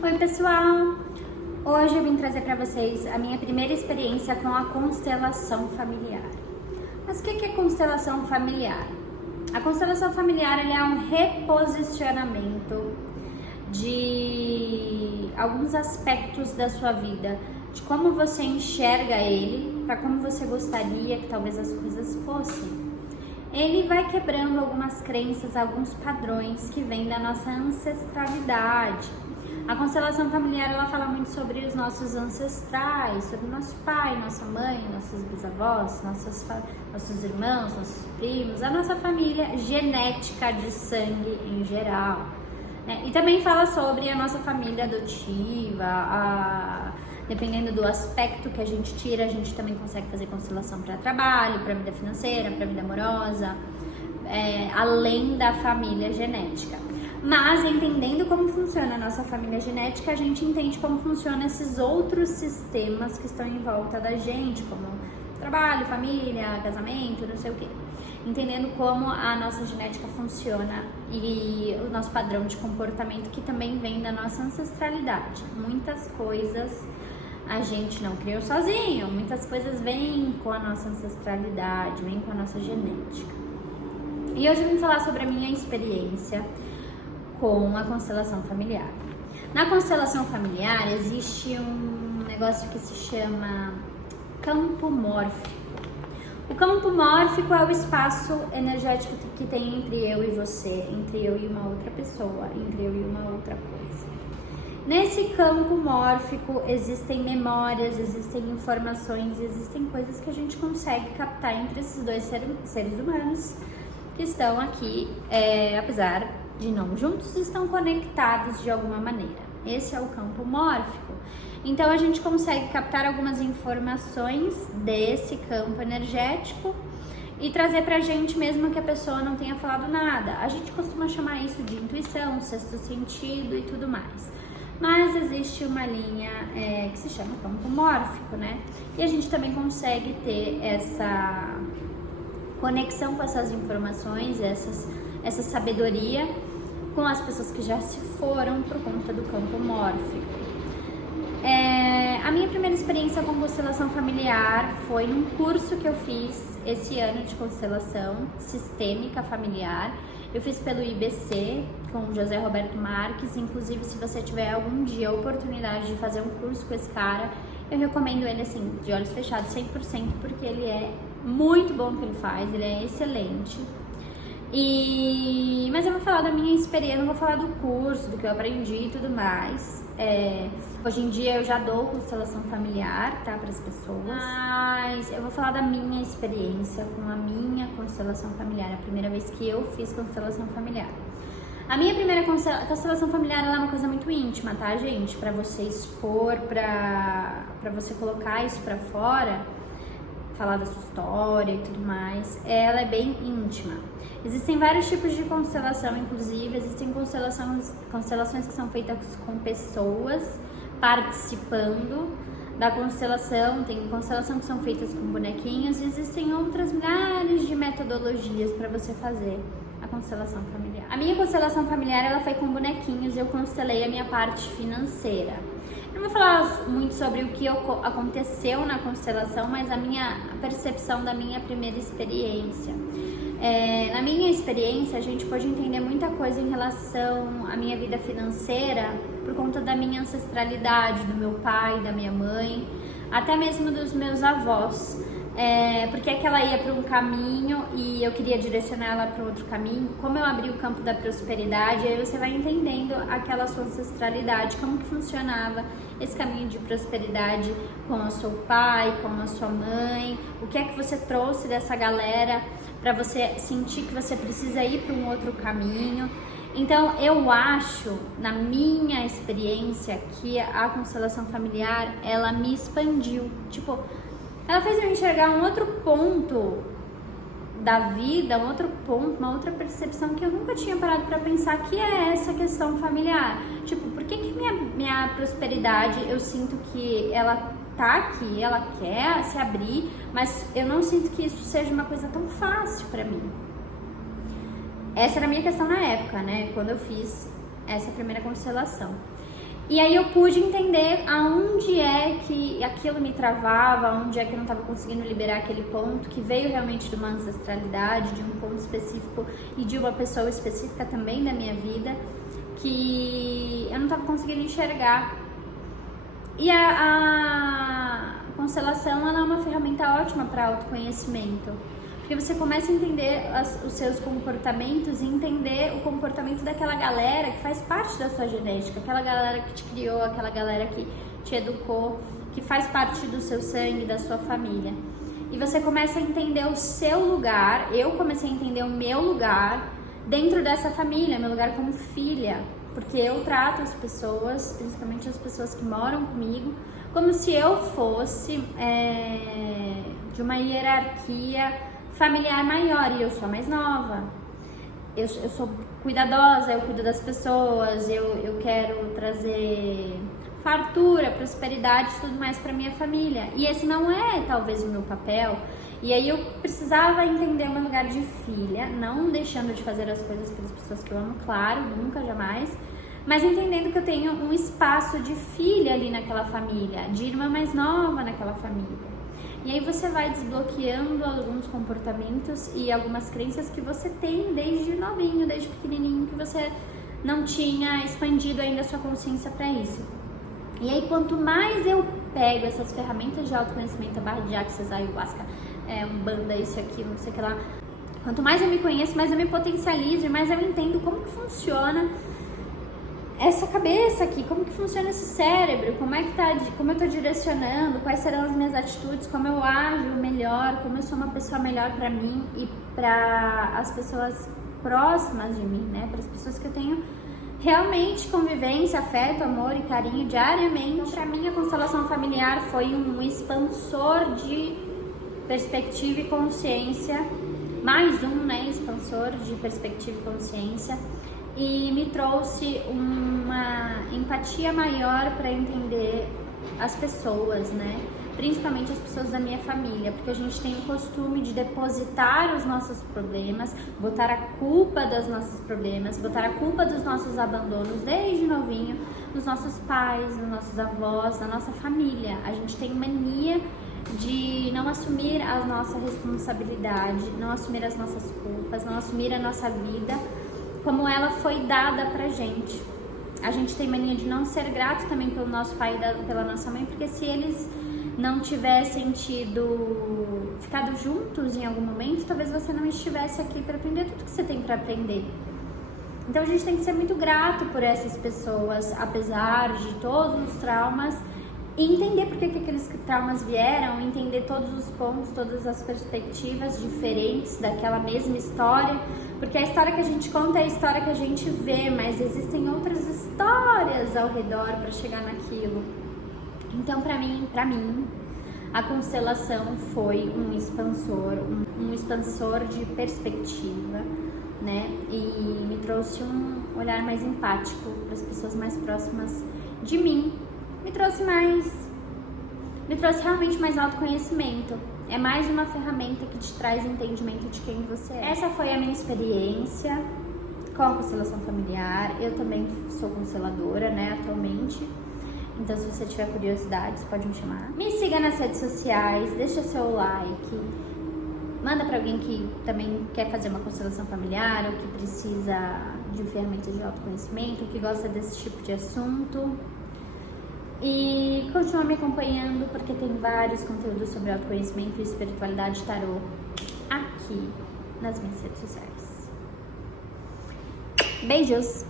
Oi pessoal! Hoje eu vim trazer para vocês a minha primeira experiência com a constelação familiar. Mas o que é constelação familiar? A constelação familiar é um reposicionamento de alguns aspectos da sua vida, de como você enxerga ele, para como você gostaria que talvez as coisas fossem. Ele vai quebrando algumas crenças, alguns padrões que vêm da nossa ancestralidade. A constelação familiar, ela fala muito sobre os nossos ancestrais, sobre nosso pai, nossa mãe, nossos bisavós, nossos irmãos, nossos primos, a nossa família genética de sangue em geral. E também fala sobre a nossa família adotiva, dependendo do aspecto que a gente tira, a gente também consegue fazer constelação para trabalho, para vida financeira, para vida amorosa, além da família genética. Mas entendendo como funciona a nossa família genética, a gente entende como funcionam esses outros sistemas que estão em volta da gente, como trabalho, família, casamento, não sei o quê. Entendendo como a nossa genética funciona e o nosso padrão de comportamento, que também vem da nossa ancestralidade. Muitas coisas a gente não criou sozinho, muitas coisas vêm com a nossa ancestralidade, vêm com a nossa genética. E hoje eu vim falar sobre a minha experiência com a constelação familiar. Na constelação familiar existe um negócio que se chama campo mórfico. O campo mórfico é o espaço energético que tem entre eu e você, entre eu e uma outra pessoa, entre eu e uma outra coisa. Nesse campo mórfico existem memórias, existem informações, existem coisas que a gente consegue captar entre esses dois seres humanos que estão aqui, apesar de não juntos, estão conectados de alguma maneira. Esse é o campo mórfico. Então a gente consegue captar algumas informações desse campo energético e trazer pra gente mesmo que a pessoa não tenha falado nada. A gente costuma chamar isso de intuição, sexto sentido e tudo mais. Mas existe uma linha que se chama campo mórfico, né? E a gente também consegue ter essa conexão com essas informações, essa sabedoria com as pessoas que já se foram por conta do campo mórfico. A minha primeira experiência com constelação familiar foi num curso que eu fiz esse ano de constelação sistêmica familiar. Eu fiz pelo IBC com o José Roberto Marques. Inclusive, se você tiver algum dia a oportunidade de fazer um curso com esse cara, eu recomendo ele assim, de olhos fechados 100%, porque ele é muito bom no que ele faz, ele é excelente. Mas eu vou falar da minha experiência, não vou falar do curso, do que eu aprendi e tudo mais. Hoje em dia eu já dou constelação familiar, tá, para as pessoas. Mas eu vou falar da minha experiência com a minha constelação familiar, a primeira vez que eu fiz constelação familiar. A minha primeira constelação familiar, ela é uma coisa muito íntima, tá, gente? Pra você expor, pra você colocar isso pra fora, falar da sua história e tudo mais, ela é bem íntima. Existem vários tipos de constelação, inclusive existem constelações que são feitas com pessoas participando da constelação, tem constelação que são feitas com bonequinhos, e existem outras milhares de metodologias para você fazer a constelação familiar. A minha constelação familiar, ela foi com bonequinhos, eu constelei a minha parte financeira. Eu não vou falar muito sobre o que aconteceu na constelação, mas a percepção da minha primeira experiência. Na minha experiência, a gente pode entender muita coisa em relação à minha vida financeira por conta da minha ancestralidade, do meu pai, da minha mãe, até mesmo dos meus avós. Porque é que ela ia para um caminho e eu queria direcionar ela para outro caminho. Como eu abri o campo da prosperidade, aí você vai entendendo aquela sua ancestralidade, como que funcionava esse caminho de prosperidade com o seu pai, com a sua mãe, o que é que você trouxe dessa galera para você sentir que você precisa ir para um outro caminho. Então eu acho, na minha experiência, que a constelação familiar, ela me expandiu, ela fez eu enxergar um outro ponto da vida, um outro ponto, uma outra percepção que eu nunca tinha parado para pensar, que é essa questão familiar. Por que minha prosperidade, eu sinto que ela tá aqui, ela quer se abrir, mas eu não sinto que isso seja uma coisa tão fácil para mim. Essa era a minha questão na época, né, quando eu fiz essa primeira constelação. E aí eu pude entender aonde é que aquilo me travava, aonde é que eu não estava conseguindo liberar aquele ponto, que veio realmente de uma ancestralidade, de um ponto específico e de uma pessoa específica também da minha vida, que eu não estava conseguindo enxergar. E a constelação, ela é uma ferramenta ótima para autoconhecimento, porque você começa a entender os seus comportamentos e entender o comportamento daquela galera que faz parte da sua genética, aquela galera que te criou, aquela galera que te educou, que faz parte do seu sangue, da sua família. E você começa a entender o seu lugar. Eu comecei a entender o meu lugar dentro dessa família, meu lugar como filha, porque eu trato as pessoas, principalmente as pessoas que moram comigo, como se eu fosse de uma hierarquia familiar maior, e eu sou a mais nova. Eu sou cuidadosa, eu cuido das pessoas, eu quero trazer fartura, prosperidade e tudo mais para minha família. E esse não é talvez o meu papel. E aí eu precisava entender o meu lugar de filha, não deixando de fazer as coisas pelas pessoas que eu amo, claro, nunca, jamais, mas entendendo que eu tenho um espaço de filha ali naquela família, de irmã mais nova naquela família. E aí você vai desbloqueando alguns comportamentos e algumas crenças que você tem desde novinho, desde pequenininho, que você não tinha expandido ainda a sua consciência para isso. E aí quanto mais eu pego essas ferramentas de autoconhecimento, a barra de axis, ayahuasca, umbanda, isso aqui, não sei o que lá, quanto mais eu me conheço, mais eu me potencializo e mais eu entendo como que funciona essa cabeça aqui, como que funciona esse cérebro, como eu tô direcionando, quais serão as minhas atitudes, como eu ajo melhor, como eu sou uma pessoa melhor para mim e para as pessoas próximas de mim, né? Para as pessoas que eu tenho realmente convivência, afeto, amor e carinho diariamente. Então, para mim, a constelação familiar foi um expansor de perspectiva e consciência, mais um, né? Expansor de perspectiva e consciência. E me trouxe uma empatia maior para entender as pessoas, né? Principalmente as pessoas da minha família, porque a gente tem o costume de depositar os nossos problemas, botar a culpa dos nossos problemas, botar a culpa dos nossos abandonos desde novinho nos nossos pais, nos nossos avós, na nossa família. A gente tem mania de não assumir a nossa responsabilidade, não assumir as nossas culpas, não assumir a nossa vida como ela foi dada pra gente. A gente tem mania de não ser grato também pelo nosso pai e pela nossa mãe, porque se eles não tivessem ficado juntos em algum momento, talvez você não estivesse aqui para aprender tudo que você tem para aprender. Então a gente tem que ser muito grato por essas pessoas, apesar de todos os traumas, e entender por que aqueles traumas vieram, entender todos os pontos, todas as perspectivas diferentes daquela mesma história, porque a história que a gente conta é a história que a gente vê, mas existem outras histórias ao redor para chegar naquilo. Então, para mim, a constelação foi um expansor de perspectiva, né? E me trouxe um olhar mais empático para as pessoas mais próximas de mim. Me trouxe realmente mais autoconhecimento. É mais uma ferramenta que te traz entendimento de quem você é. Essa foi a minha experiência com a constelação familiar. Eu também sou consteladora, né, atualmente. Então, se você tiver curiosidade, você pode me chamar. Me siga nas redes sociais, deixa seu like, manda para alguém que também quer fazer uma constelação familiar ou que precisa de ferramentas de autoconhecimento, que gosta desse tipo de assunto. E continua me acompanhando, porque tem vários conteúdos sobre autoconhecimento e espiritualidade tarô aqui nas minhas redes sociais. Beijos!